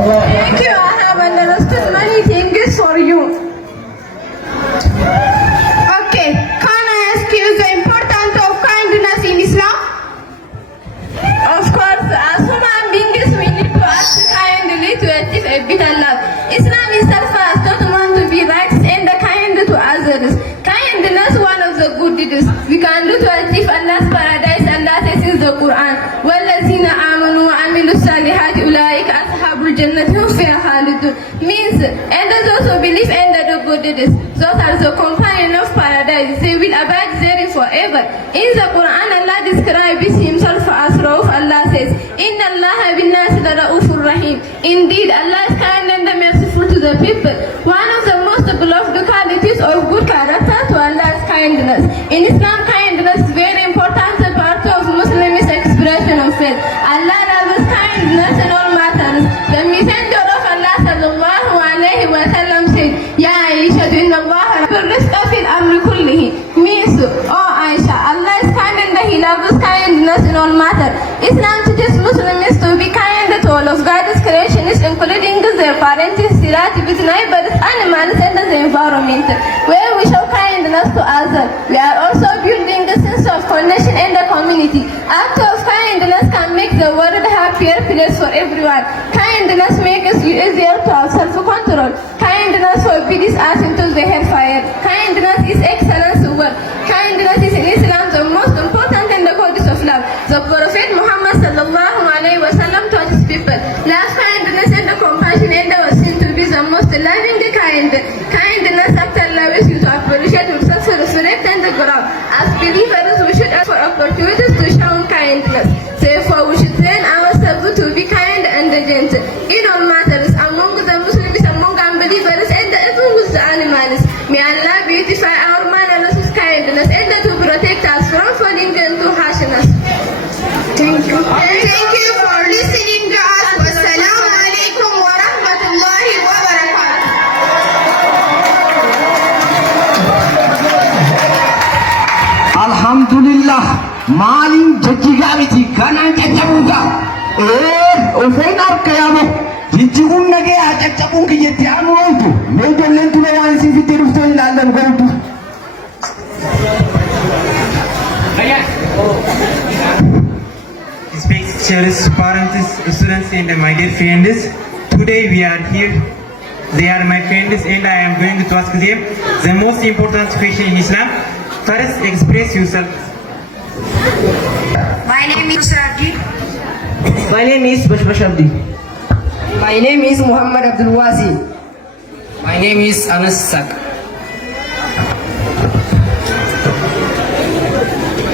Thank you. I have understood many things for you. Okay, can I ask you the importance of kindness in Islam? Of course, as human beings, we need to act kindly to achieve a better life. Islam itself has taught man to be righteous and kind to others. Kindness is one of the good deeds we can do to achieve Allah's paradise. Allah says in the Quran, وَالَّذِينَ آمَنُوا وَعَمِلُوا الصَّالِحَاتِ أُولَٰئِكَ أَصْحَابُ الْجَنَّةِ هُمْ فِيهَا خَالِدُونَ. Means, and those who believe and do good deeds, those are the companions of paradise. They will abide there forever. In the Quran, Allah describes Himself as Rauf. Allah says, "Inna Allah bin-nas la-ra'ufur rahim." Indeed, Allah is kind and merciful to the people. One of the most beloved qualities or good character to Allah is kindness. In Islam, kindness is very important part of Muslims' expression of faith. Allah loves kindness in all matters. The Messenger of Allah sallallahu alayhi wa sallam said, "Ya Aisha, inna Allah rizqa fil amri kullihi." Means, oh Aisha, Allah is kind and He loves kindness in all matters. Islam teaches Muslims to be kind to all of God's creations, including their parents, relatives, neighbors, animals, and the environment. Where we show kindness to others, we are also building a sense of connection in the community. Act of kindness can make the world a happier place for everyone. Kindness makes you easier to have self-control. Kindness forbids us into the hellfire. Kindness is excellence work. Kindness is in Islam the most important in the codes of love. The Prophet Muhammad sallallahu alayhi wa sallam taught his people, love, kindness, and compassion, and was seen to be the most loving kind. Kindness after love is to appreciate yourself, respect, and grow. As believers, we should ask for opportunities to show kindness. Therefore, we should train ourselves to be kind and gentle in all matters among the Muslims, among unbelievers, and even with the animals. May Allah beautify our manners with kindness and to protect us from falling into harshness. Thank you. Thank you for listening to us. Wassalamu alaikum wa rahmatullahi wa barakatuh. Alhamdulillah, malin jajjigabiti kanan cacabuga. Ofenar kayamo. Jijjigun nage acacabun kiyetti amontu. Medolen tuna wansi fitiru to ilalan godu. Respected cherished parents, students, and my dear friends. Today we are here. They are my friends, and I am going to ask them the most important question in Islam. First, express yourself. My name is Abdi. My name is Bashbash Abdi. My name is Muhammad Abdul Wazi. My name is Anas Sak.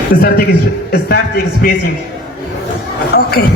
Start expressing. Okay.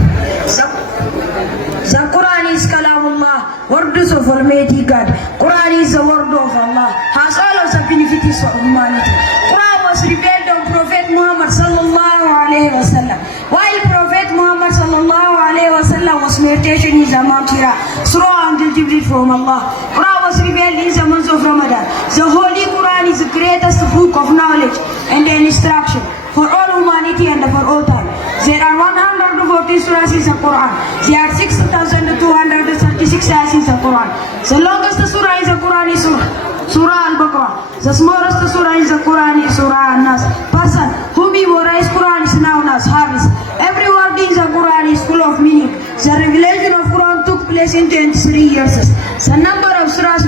The Quran is Kalamullah, words of Almighty God. Quran is the word of Allah, has all of the benefits for humanity. Quran was revealed on Prophet Muhammad sallallahu alayhi wa sallam. While Prophet Muhammad sallallahu alayhi wa sallam was meditation in the Mount Hira, Surah and Jibreel from Allah. Quran was revealed in the month of Ramadan. The Holy Quran is the greatest book of knowledge and instruction for all humanity and for all time. There are 140 surahs in the Quran. There are 6,236 ayahs in the Quran. The longest surah in the Quran is Surah Al-Baqarah. The smallest surah in the Quran is Surah An-Nas. Person who memorizes Quran is known as Hafiz. Every word in the Quran is full of meaning. The revelation of Quran took place in 23 years. The number of surahs